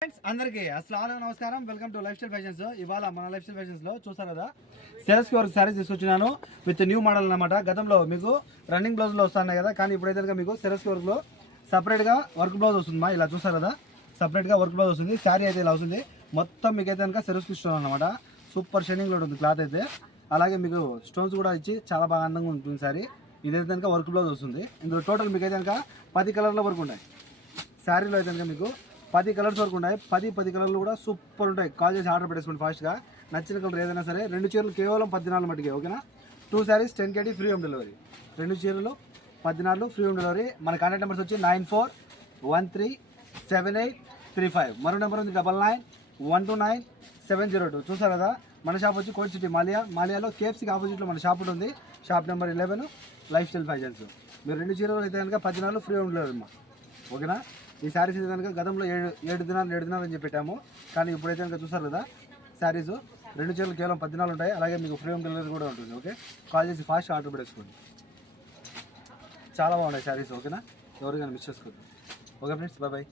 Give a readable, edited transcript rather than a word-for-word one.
Friends అందరికీ అస్సలాము నమస్కారం. Welcome to life style fashions. ఇవాళ మన లైఫ్ స్టైల్ ఫ్యాషన్స్ లో చూసారు కదా, సేల్స్ కి వర్క్ శారీస్ తీసుకొచ్చినాను విత్ న్యూ మోడల్ అన్నమాట. గతంలో మీకు రన్నింగ్ బ్లౌజ్ లో వస్తున్నాయి కదా, కానీ ఇప్పుడైతే మీకు సేల్స్ కి వర్క్ లో సపరేట్ గా వర్క్ బ్లౌజ్ వస్తుంది. ఇలా చూసారు కదా, సపరేట్ గా వర్క్ బ్లౌజ్ వస్తుంది. శారీ అయితే ఇలా వస్తుంది. మొత్తం మీకు అయితే కనుక సెరస్ కి ఇస్తున్నాను అనమాట. సూపర్ షైనింగ్ లో ఉంటుంది క్లాత్ అయితే. అలాగే మీకు స్టోన్స్ కూడా ఇచ్చి చాలా బాగా అందంగా ఉంటుంది శారీ. ఇదైతే కనుక వర్క్ బ్లౌజ్ వస్తుంది. ఇందులో టోటల్ మీకు అయితే కనుక 10 కలర్ల వరకు ఉన్నాయి. శారీలో అయితే కనుక మీకు 10 కలర్స్ వరకు ఉన్నాయి. 10 కలర్లు కూడా సూపర్ ఉంటాయి. కాల్ చేసి ఆర్డర్ పెట్టేసుకోండి ఫాస్ట్గా. నచ్చిన కలర్ ఏదైనా సరే. 2 చీరలు కేవలం 14 మట్టికి, ఓకేనా. 2 saris 10 KT free home delivery. 2 చీరలు 14 ఫ్రీ హోమ్ డెలివరీ. మన కాంటాక్ట్ నెంబర్స్ వచ్చి 94137835. మరో నెంబర్ ఉంది 99129702. చూసారు కదా, మన షాప్ వచ్చి కోట్ సిటీ మాలియాలో కేఎఫ్సీకి ఆపోజిట్లో మన షాప్ ఉంటుంది. Shop number 11 life style fashions. మీరు 2 చీరలు అయితే కనుక 14 ఫ్రీ హోమ్ డెలివరీ అమ్మా, ఓకేనా. ఈ శారీస్ అయితే కనుక గతంలో 7 దినాలు అని చెప్పి పెట్టాము, కానీ ఇప్పుడైతే కనుక చూసారు కదా, శారీస్ 2 చీరలు కేవలం 14 ఉంటాయి. అలాగే మీకు ఫ్రీ హోమ్ డెలివరీ కూడా ఉంటుంది. ఓకే, కాల్ చేసి ఫాస్ట్ ఆర్డర్ పెట్టేసుకోండి. చాలా బాగున్నాయి శారీస్, ఓకేనా. ఎవరికైనా మిస్ చేసుకోండి. Okay friends, bye.